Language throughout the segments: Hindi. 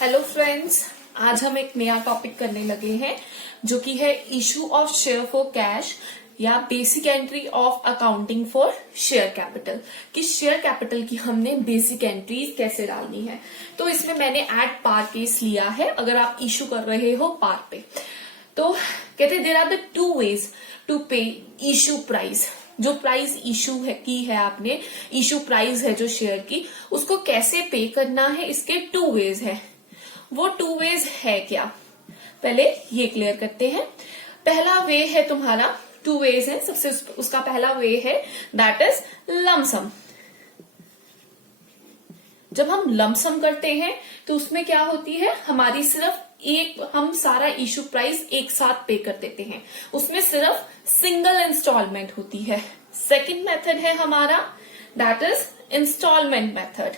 हेलो फ्रेंड्स, आज हम एक नया टॉपिक करने लगे हैं जो कि है issue of share for cash या basic entry of accounting for share capital. कि शेयर कैपिटल की हमने बेसिक एंट्री कैसे डालनी है। तो इसमें मैंने एट पार केस लिया है। अगर आप इशू कर रहे हो पार पे, तो कहते there are the two ways to pay issue price. जो प्राइस इशू है की है आपने, इशू प्राइस है जो शेयर की, उसको कैसे पे करना है, इसके टू वेज है। वो टू वेज है क्या, पहले ये क्लियर करते हैं। पहला वे है तुम्हारा, टू वेज है, सबसे उसका पहला वे है दैट इज लमसम। जब हम लमसम करते हैं तो उसमें क्या होती है, हमारी सिर्फ हम सारा इशू प्राइस एक साथ पे कर देते हैं, उसमें सिर्फ सिंगल इंस्टॉलमेंट होती है। सेकंड मेथड है हमारा that is instalment method.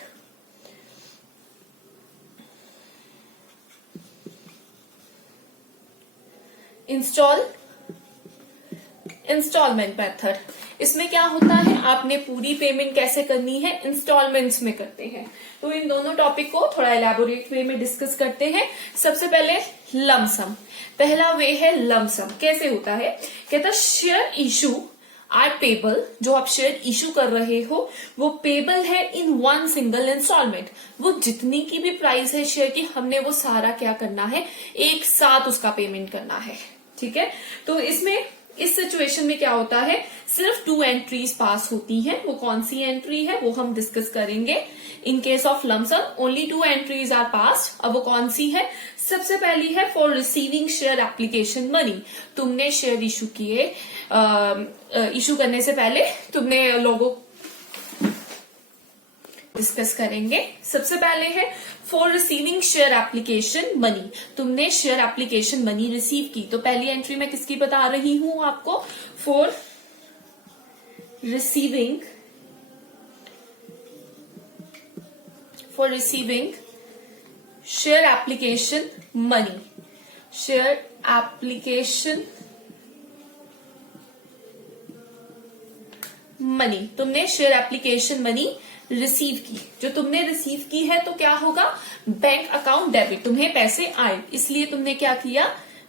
Instalment method, इसमें क्या होता है, आपने पूरी पेमेंट कैसे करनी है, इंस्टॉलमेंट्स में करते हैं। तो इन दोनों टॉपिक को थोड़ा एलैबोरेट वे में डिस्कस करते हैं। सबसे पहले लमसम, पहला वे है लमसम। कैसे होता है, कहता शेयर इशू आर पेबल, जो आप शेयर इशू कर रहे हो वो पेबल है इन वन सिंगल इंस्टॉलमेंट। वो जितनी की भी प्राइस है शेयर की, हमने वो सारा क्या करना है, एक साथ उसका पेमेंट करना है। ठीक है, तो इसमें इस सिचुएशन में क्या होता है, सिर्फ टू एंट्रीज पास होती हैं। वो कौन सी एंट्री है वो हम डिस्कस करेंगे। In case of lump sum only two entries are pass. अब वो कौन सी है, सबसे पहली है for receiving share application money. तुमने शेयर इशू किए, इशू करने से पहले तुमने लोगों डिस्कस करेंगे। सबसे पहले है for receiving share application money, तुमने शेयर एप्लीकेशन मनी रिसीव की। तो पहली एंट्री मैं किसकी बता रही हूं आपको, for receiving share application money. Share application money, तुमने शेयर एप्लीकेशन मनी रिसीव की। जो तुमने रिसीव की है तो क्या होगा, बैंक अकाउंट डेबिट, तुम्हें पैसे आए इसलिए तुमने क्या किया,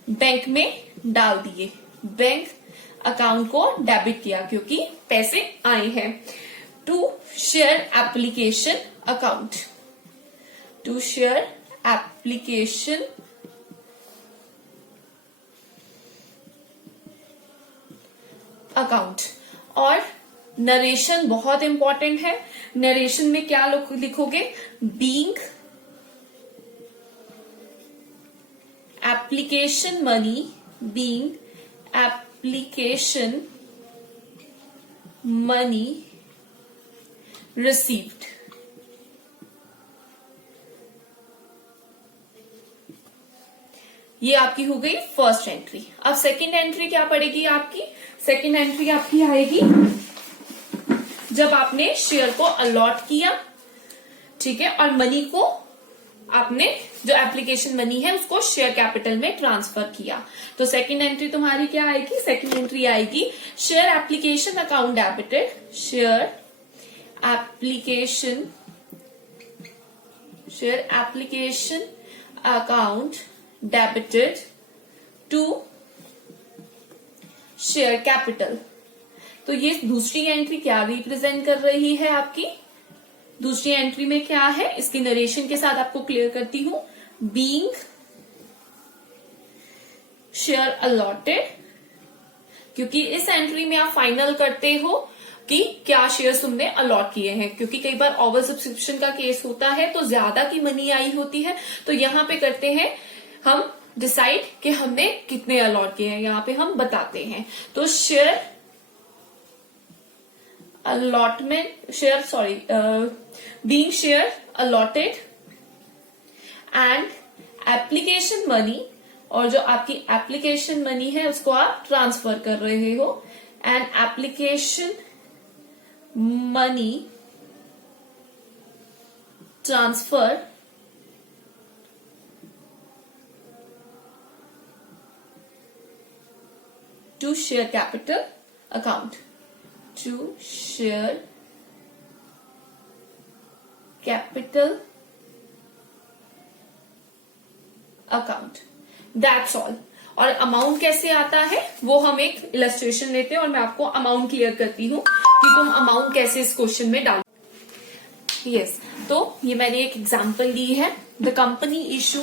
बैंक में डाल दिए, बैंक अकाउंट को डेबिट किया क्योंकि पैसे आए हैं। To share application account, to share application account. और नरेशन बहुत इंपॉर्टेंट है। नरेशन में क्या लिखोगे, being application money, being application money received. ये आपकी हो गई फर्स्ट एंट्री। अब सेकंड एंट्री क्या पड़ेगी आपकी, सेकंड एंट्री आपकी आएगी जब आपने शेयर को अलॉट किया, ठीक है, और मनी को आपने जो एप्लीकेशन मनी है उसको शेयर कैपिटल में ट्रांसफर किया। तो सेकंड एंट्री तुम्हारी क्या आएगी, सेकंड एंट्री आएगी share application account debited, share application account debited to share capital. तो ये दूसरी एंट्री क्या रिप्रेजेंट कर रही है आपकी, दूसरी एंट्री में क्या है, इसकी नरेशन के साथ आपको क्लियर करती हूं। बीइंग शेयर अलॉटेड, क्योंकि इस एंट्री में आप फाइनल करते हो कि क्या शेयर तुमने अलॉट किए हैं, क्योंकि कई बार ओवर सब्सक्रिप्शन का केस होता है तो ज्यादा की मनी आई होती है। तो यहां पे करते हैं हम डिसाइड कि हमने कितने अलॉट किए हैं, यहां पे हम बताते हैं। तो share allotment being share allotted and application money, और जो आपकी एप्लीकेशन मनी है उसको आप ट्रांसफर कर रहे हो, and application money transfer to share capital account, to share capital account, that's all. और अमाउंट कैसे आता है वो हम एक इलस्ट्रेशन लेते हैं और मैं आपको अमाउंट क्लियर करती हूँ कि तुम अमाउंट कैसे इस क्वेश्चन में डालो। यस, तो ये मैंने एक एग्जांपल दी है। The company issue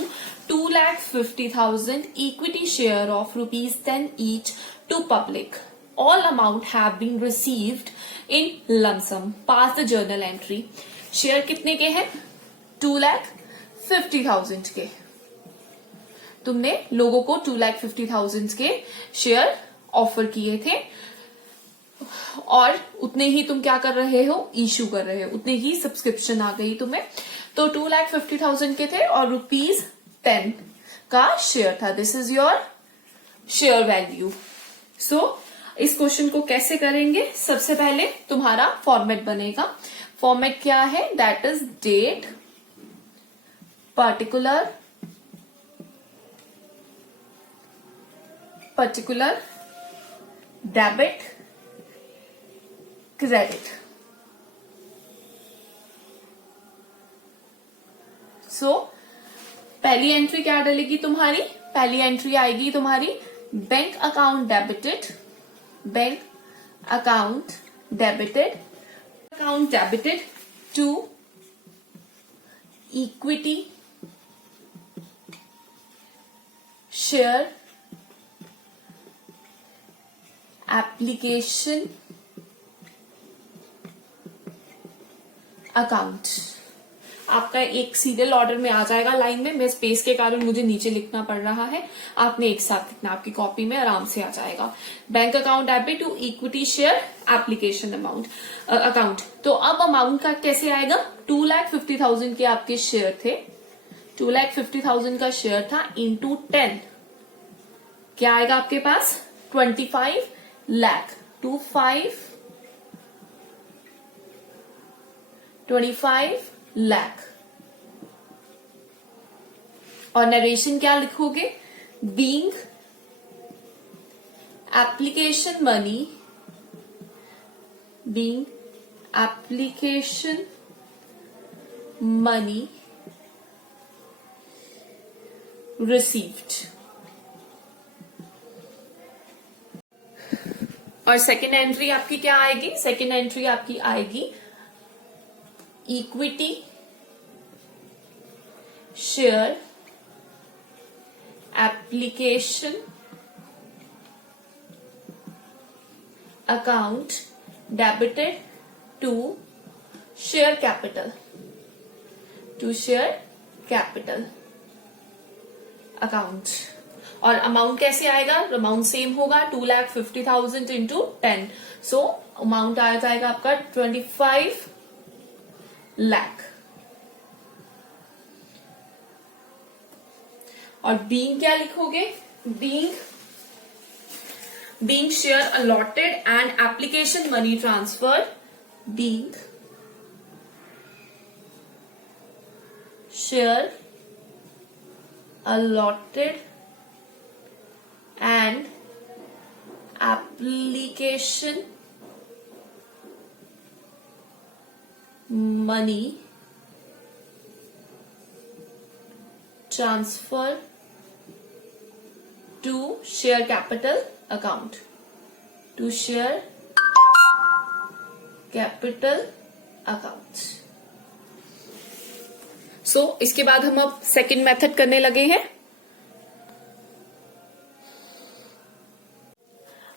2,50,000 equity share of ₹10 each to public. All amount have been received in lump sum. Pass the journal entry. Share कितने के हैं? 2,50,000 के। तुमने लोगों को 2,50,000 के शेयर ऑफर किए थे और उतने ही तुम क्या कर रहे हो? इशू कर रहे हो, उतने ही सब्सक्रिप्शन आ गई तुम्हें। तो 2,50,000 के थे और ₹10 का शेयर था। This is your share value. So इस क्वेश्चन को कैसे करेंगे? सबसे पहले तुम्हारा फॉर्मेट बनेगा। फॉर्मेट क्या है? That is date, particular debit, credit. So पहली एंट्री क्या डलेगी तुम्हारी? पहली एंट्री आएगी तुम्हारी bank account debited, bank account debited to equity share application account. आपका एक सीरियल ऑर्डर में आ जाएगा लाइन में। मैं स्पेस के कारण मुझे नीचे लिखना पड़ रहा है, आपने एक साथ लिखना, आपकी कॉपी में आराम से आ जाएगा। Bank account debit to equity share application account. तो अब अमाउंट का कैसे आएगा? 2,50,000 के आपके शेयर थे, 2,50,000 का शेयर था इंटू 10, क्या आएगा आपके पास? 25 लाख। 25 लाख। और नरेशन क्या लिखोगे? Being application money received. और सेकेंड एंट्री आपकी क्या आएगी? सेकेंड एंट्री आपकी आएगी equity share application account debited to share capital account. और अमाउंट कैसे आएगा? अमाउंट सेम होगा, 2,50,000 इंटू 10। सो अमाउंट आ जाएगा आपका 25 लाख। और बीइंग क्या लिखोगे? Being share allotted and application money transfer, being share allotted and application money transfer to share capital account, to share capital account। सो इसके बाद हम अब सेकेंड मेथड करने लगे हैं।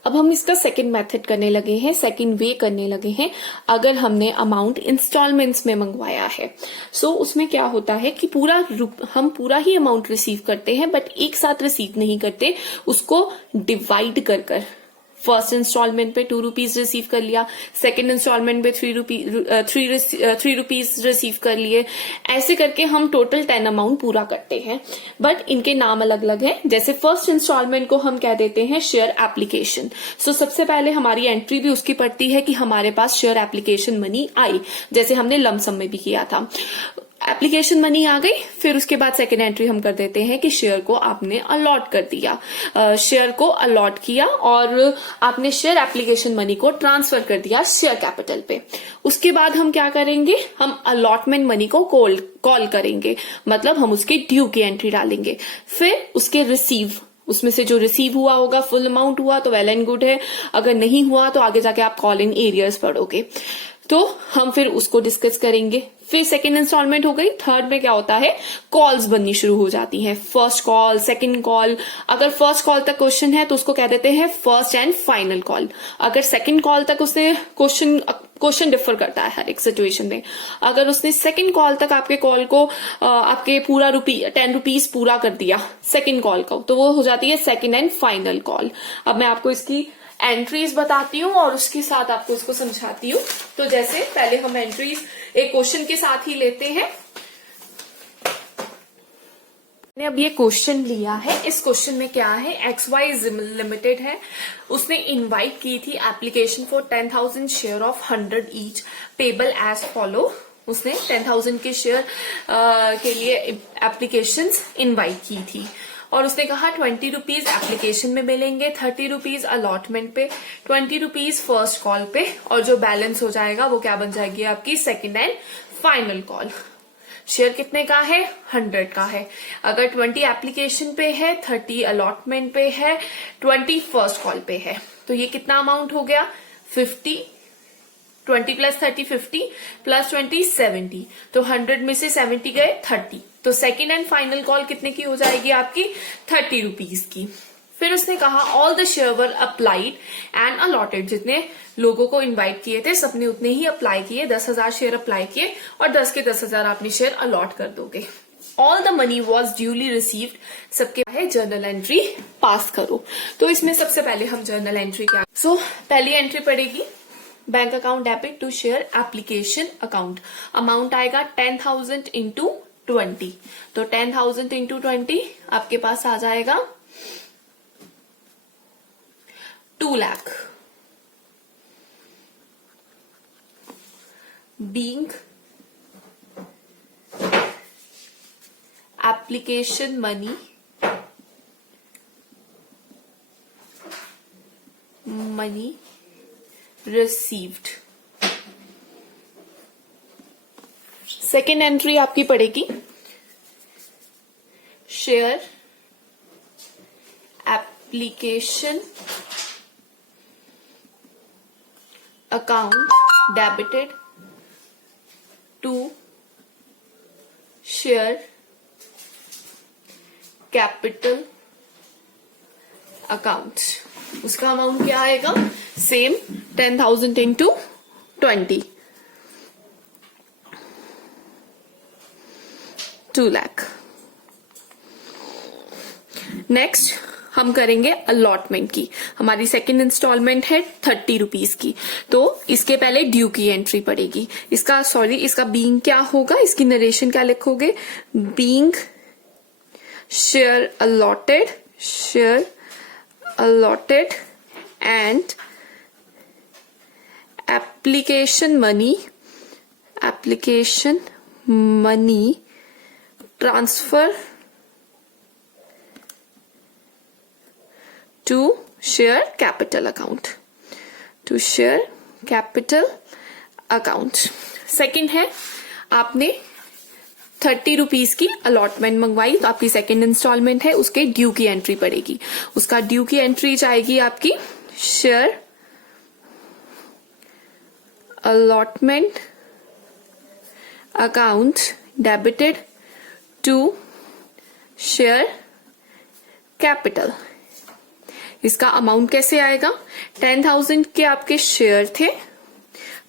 अब हम इसका सेकेंड मेथड करने लगे हैं, सेकेंड वे करने लगे हैं। अगर हमने अमाउंट इंस्टॉलमेंट्स में मंगवाया है, सो उसमें क्या होता है कि हम पूरा ही अमाउंट रिसीव करते हैं, बट एक साथ रिसीव नहीं करते, उसको डिवाइड कर फर्स्ट इंस्टॉलमेंट पे 2 रुपीज रिसीव कर लिया, सेकेंड इंस्टॉलमेंट पे 3 रुपीज रिसीव कर लिए। ऐसे करके हम टोटल 10 अमाउंट पूरा करते हैं, बट इनके नाम अलग अलग हैं। जैसे फर्स्ट इंस्टॉलमेंट को हम कह देते हैं शेयर एप्लीकेशन। सो सबसे पहले हमारी एंट्री भी उसकी पड़ती है कि हमारे पास शेयर एप्लीकेशन मनी आई, जैसे हमने लमसम में भी किया था। एप्लीकेशन मनी आ गई। फिर उसके बाद सेकेंड एंट्री हम कर देते हैं कि शेयर को आपने अलॉट कर दिया, शेयर को अलॉट किया और आपने शेयर एप्लीकेशन मनी को ट्रांसफर कर दिया शेयर कैपिटल पे। उसके बाद हम क्या करेंगे, हम अलॉटमेंट मनी को कॉल करेंगे, मतलब हम उसके ड्यू की एंट्री डालेंगे। फिर उसके रिसीव, उसमें से जो रिसीव हुआ होगा, फुल अमाउंट हुआ तो वेल एंड गुड है, अगर नहीं हुआ तो आगे जाके आप कॉल इन एरियर्स पढ़ोगे, तो हम फिर उसको डिस्कस करेंगे। फिर सेकेंड इंस्टॉलमेंट हो गई। थर्ड में क्या होता है, कॉल्स बननी शुरू हो जाती हैं, फर्स्ट कॉल, सेकंड कॉल। अगर फर्स्ट कॉल तक क्वेश्चन है तो उसको कह देते हैं फर्स्ट एंड फाइनल कॉल। अगर सेकंड कॉल तक उसने क्वेश्चन डिफर करता है हर एक सिचुएशन में, अगर उसने सेकंड कॉल तक आपके कॉल को आपके पूरा 10 रुपीज पूरा कर दिया सेकंड कॉल को, तो वो हो जाती है सेकंड एंड फाइनल कॉल। अब मैं आपको इसकी एंट्रीज बताती हूँ और उसके साथ आपको इसको समझाती हूँ। तो जैसे पहले हम एंट्रीज एक क्वेश्चन के साथ ही लेते हैं। मैंने अब ये क्वेश्चन लिया है, इस क्वेश्चन में क्या है, XY लिमिटेड है, उसने इनवाइट की थी application for 10,000 share of 100 each payable as follow. उसने 10,000 के शेयर के लिए एप्लीकेशन इनवाइट की थी और उसने कहा 20 रुपीज एप्लीकेशन में मिलेंगे, 30 रुपीज अलॉटमेंट पे, 20 रुपीज फर्स्ट कॉल पे, और जो बैलेंस हो जाएगा वो क्या बन जाएगी आपकी second and final call. Share कितने का है, 100 का है। अगर 20 एप्लीकेशन पे है, 30 अलॉटमेंट पे है, 20 फर्स्ट कॉल पे है, तो ये कितना अमाउंट हो गया, 50, 20 प्लस 30 50 प्लस 20 70, तो 100 में से 70 गए 30, तो सेकेंड एंड फाइनल कॉल कितने की हो जाएगी आपकी, 30 रुपीज की। फिर उसने कहा all the share were applied and allotted, जितने लोगों को इनवाइट किए थे सबने उतने ही अप्लाई किए, 10,000 शेयर अप्लाई किए और 10 के 10,000 आपने शेयर अलॉट कर दोगे। All the money was duly received, सबके है जर्नल एंट्री पास करो। तो इसमें सबसे पहले हम जर्नल एंट्री क्या, पहली एंट्री पड़ेगी bank account debit to share application account. Amount आएगा 10,000 इंटू 20, तो 10,000 इंटू 20 आपके पास आ जाएगा 2 lakh. Being application money received. Second entry आपकी पड़ेगी share application account debited to share capital account. उसका अमाउंट क्या आएगा, सेम 10,000 इंटू 20, 2 लाख। नेक्स्ट हम करेंगे अलॉटमेंट की। हमारी सेकेंड इंस्टॉलमेंट है 30 रुपीज की, तो इसके पहले ड्यू की एंट्री पड़ेगी। इसका बीइंग क्या होगा, इसकी नरेशन क्या लिखोगे, being share allotted and application money transfer to share capital account, second है आपने 30 रुपीज की अलॉटमेंट मंगवाई, तो आपकी सेकेंड इंस्टॉलमेंट है, उसके ड्यू की एंट्री पड़ेगी। उसका ड्यू की एंट्री जाएगी आपकी share allotment account debited to share capital. इसका अमाउंट कैसे आएगा, 10,000 के आपके शेयर थे,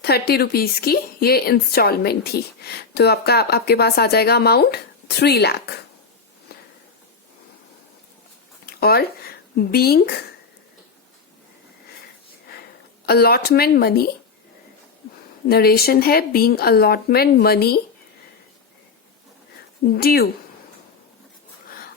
30 रुपीज की ये इंस्टॉलमेंट थी, तो आपके पास आ जाएगा अमाउंट 3 लाख। और बीइंग अलॉटमेंट मनी, नरेशन है बीइंग अलॉटमेंट मनी ड्यू।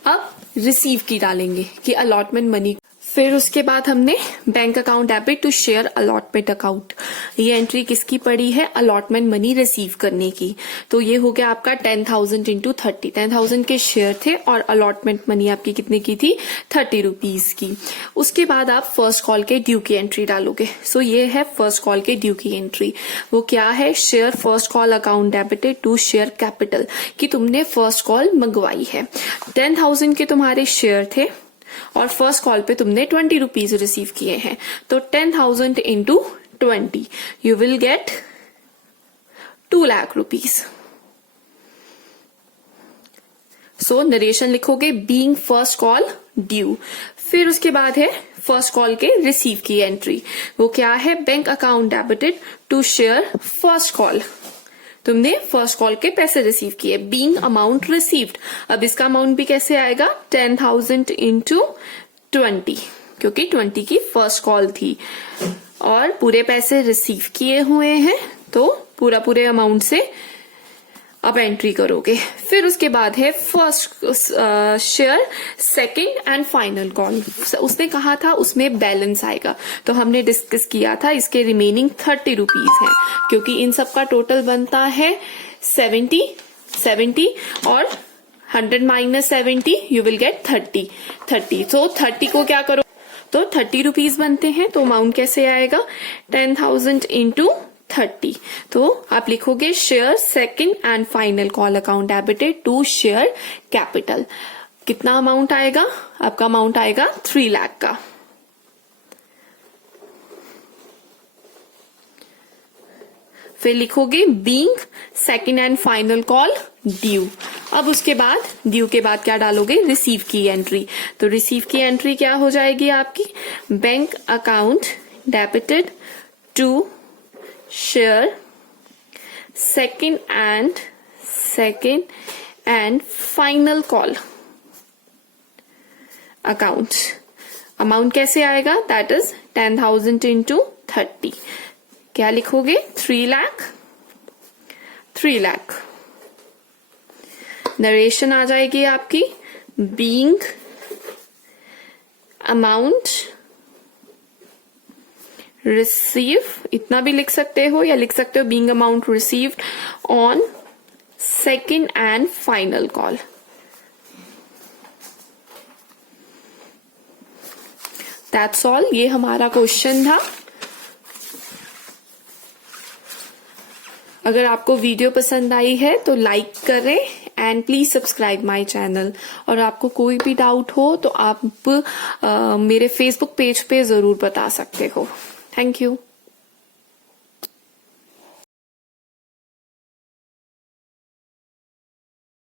अब रिसीव की डालेंगे कि अलॉटमेंट मनी। फिर उसके बाद हमने bank account debit to share allotment account, ये एंट्री किसकी पड़ी है, अलॉटमेंट मनी रिसीव करने की। तो ये हो गया आपका 10,000 इंटू 30, 10,000 के शेयर थे और अलॉटमेंट मनी आपकी कितने की थी, 30 रुपीज की। उसके बाद आप फर्स्ट कॉल के ड्यू की एंट्री डालोगे। सो ये है फर्स्ट कॉल के ड्यू की एंट्री। वो क्या है, share first call account debited to share capital, कि तुमने फर्स्ट कॉल मंगवाई है। 10,000 के तुम्हारे शेयर थे और फर्स्ट कॉल पे तुमने 20 रुपीज रिसीव किए हैं। तो 10,000 into 20 you will get 2 lakh rupees. So narration लिखोगे बीइंग फर्स्ट कॉल ड्यू। फिर उसके बाद है फर्स्ट कॉल के रिसीव की एंट्री। वो क्या है, bank account debited to share first call, तुमने फर्स्ट कॉल के पैसे रिसीव किए। बीइंग अमाउंट रिसीव्ड, अब इसका अमाउंट भी कैसे आएगा, 10,000 इंटू 20, क्योंकि 20 की फर्स्ट कॉल थी और पूरे पैसे रिसीव किए हुए हैं, तो पूरे अमाउंट से अब एंट्री करोगे। फिर उसके बाद है first share second and final call. उसने कहा था उसमें बैलेंस आएगा, तो हमने डिस्कस किया था इसके रिमेनिंग 30 रुपीज है, क्योंकि इन सब का टोटल बनता है 70 और 100 माइनस 70 यू विल गेट 30। सो 30 को क्या करो, तो 30 रुपीज बनते हैं, तो अमाउंट कैसे आएगा, 10,000 इंटू 30। तो आप लिखोगे share second and final call account debited to share capital. कितना अमाउंट आएगा, आपका अमाउंट आएगा 3 लाख का। फिर लिखोगे being second and final call due. अब उसके बाद ड्यू के बाद क्या डालोगे, रिसीव की एंट्री। तो रिसीव की एंट्री क्या हो जाएगी आपकी, bank account debited to share second and final call account. Amount कैसे आएगा, दैट इज 10,000 इंटू 30। क्या लिखोगे, 3 लाख। नरेशन आ जाएगी आपकी बीइंग अमाउंट रिसीव, इतना भी लिख सकते हो या लिख सकते हो being amount received on second and final call. That's all, ये हमारा क्वेश्चन था। अगर आपको वीडियो पसंद आई है तो लाइक करें and please subscribe my channel. और आपको कोई भी डाउट हो तो आप मेरे फेसबुक पेज पे जरूर बता सकते हो। Thank you.